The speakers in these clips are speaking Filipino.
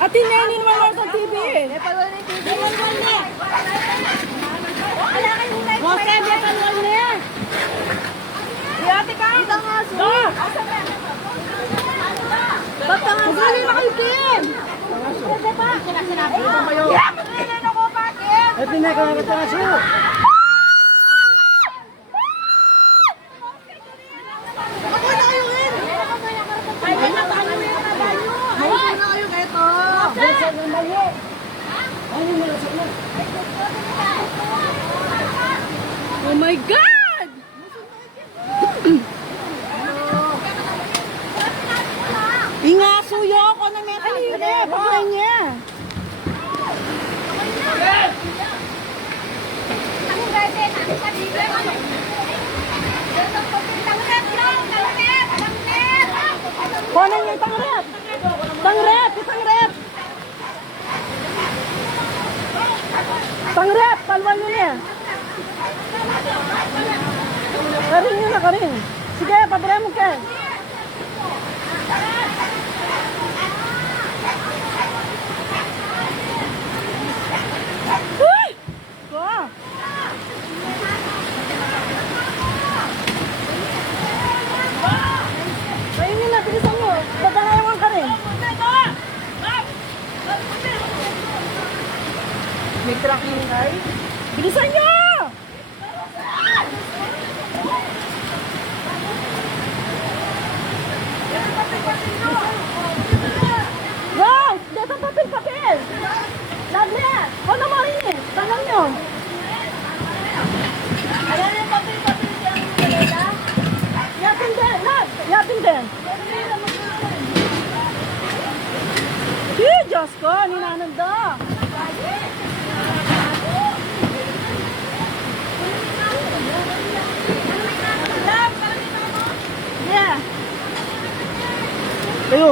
Ate Nenny naman sa TV. Palwan ng TV. Palwan niya. Wala kayong like. Jose, may palwan niya. Di ate ka? Ito nga, so. Ba't ka nga? Magaling na kayo, Kim. Kasi pa. Sinabi ko ba yun? Magaling ako, bakit? Ito na ka na ka siya. Ako na kayo rin. Ay, na tayo rin. Ay, na kayo ito. Sa mali. Ano mo sa mo? Oh my God! Ingasuyo ako na may kanina. Bakit niya? Kunin niyo itang rep. Itang rep, itang rep. Itang rep, palwan niyo niya. Karin niyo na, karin. Sige, pabre mo ka. Uy! Go! Kainin na, bilisan mo. Dadalayawan ka rin. May tracking ay. Bilisan nyo! Wow! Dito papel-papel! Lovely! Ano mo rin eh? Tanong nyo. Ayan yung papel-papel dyan. Kalila. Yapin din! Love! Yapin din! Diyos ko! Ninananda! Yeah! Ayo.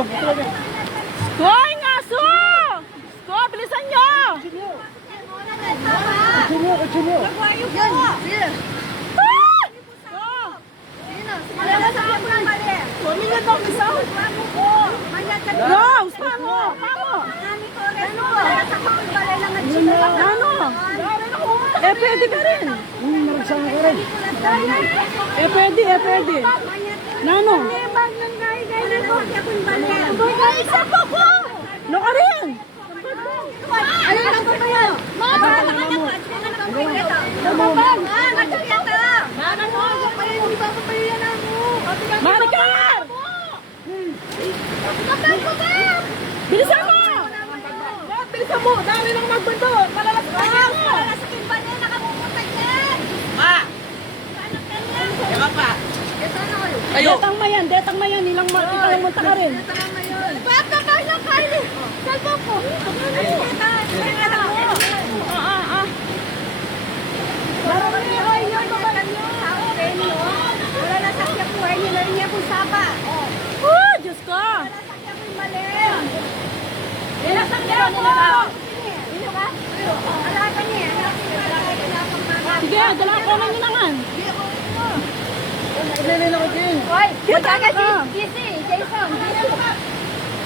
Hoy, ngaso! Sko, bilisan nyo! Continue. Yan. Yan. Ah! Sko! Wala na sa akin mga mali. Kunin nyo itong isaw! Rose, paano? Paano? Ano? Eh, pwede ka rin. Maragsan ka rin. Pwede. Nano? Isa po po! No ka rin. Ano lang po kayo? Maricar! Bilisan mo! Bilisan mo! Dami lang magbando! Malalas ka mo! Detang mayan, ilang munta ka rin. Diyos ko! Sige, dala ko na nyo naman. Ililin ako din. Hoy, Kita magkaka ka. GC, Jason,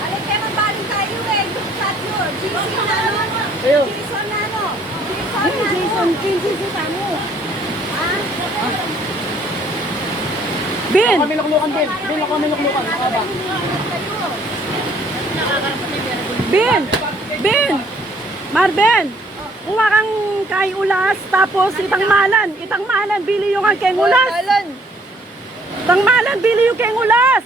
Alin kayo mabaling tayo eh, yung tatlo, GC na ano, Ayo. Jason na ano, Jason, Jason, ano? Bin! Ben! Kami luklukan din. Bin ako kami luklukan. Makaba. Ben! Ben! Marben! Kuha kang kay ulas, tapos itang malan, bili yung kay ulas. Itang malan, bili yung kay ulas.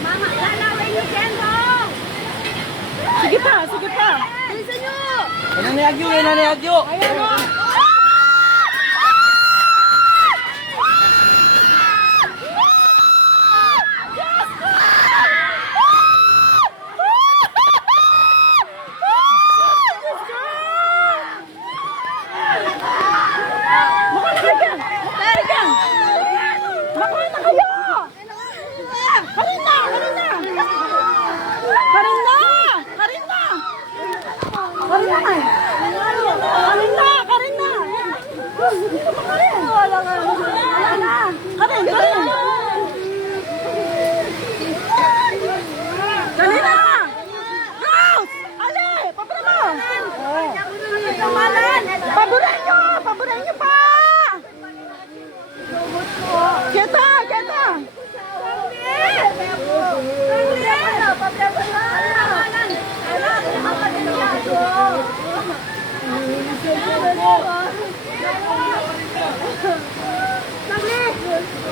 Mama, lalawin niyo dyan, Sige pa. bilisan niyo! Nanayagyo. Ayan o. Makuha na kayo! Karin na! Karin na!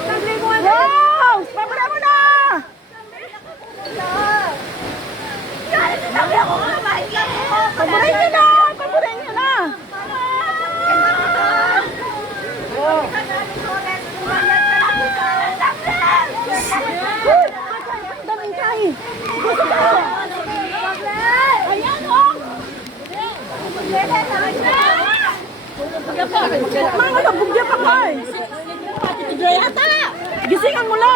Sagli mo ano? Wow! Pabura mo na! Sagli ako kamay ka mo. Paburin nyo na! Paburin nyo na! Uy! Ang daming kain! Gusto ko! Ayan oh! Mga nabugya pa ka eh! Gisingan mo na!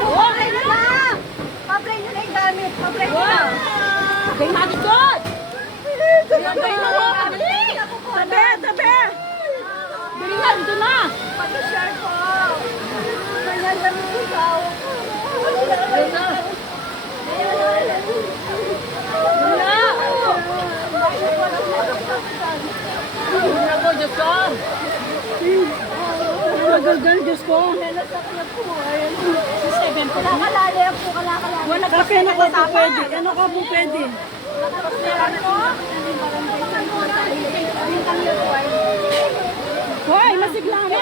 Okay na ba? Pa-play nyo na yung gamit. Pa-play nyo na. Gay matikot! Gay mo! Tabi! Tabi! Bilihan, ito na! Pag-share ko! Ganyan kami ikaw. Nagagal, Diyos ko! Kalakalali ako, kalakalali. Wala ka pena ko po pwede. Ano ka po pwede? Hoy, masigla mo.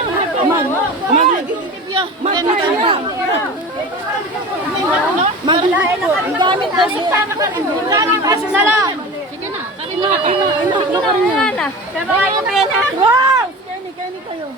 Magkaya. Maglain po. Ang gamit na siya. Kaso na lang. Ina, ina, ina, ina, ina, ina. Pero ayaw pena. Wow! Kenny kayo.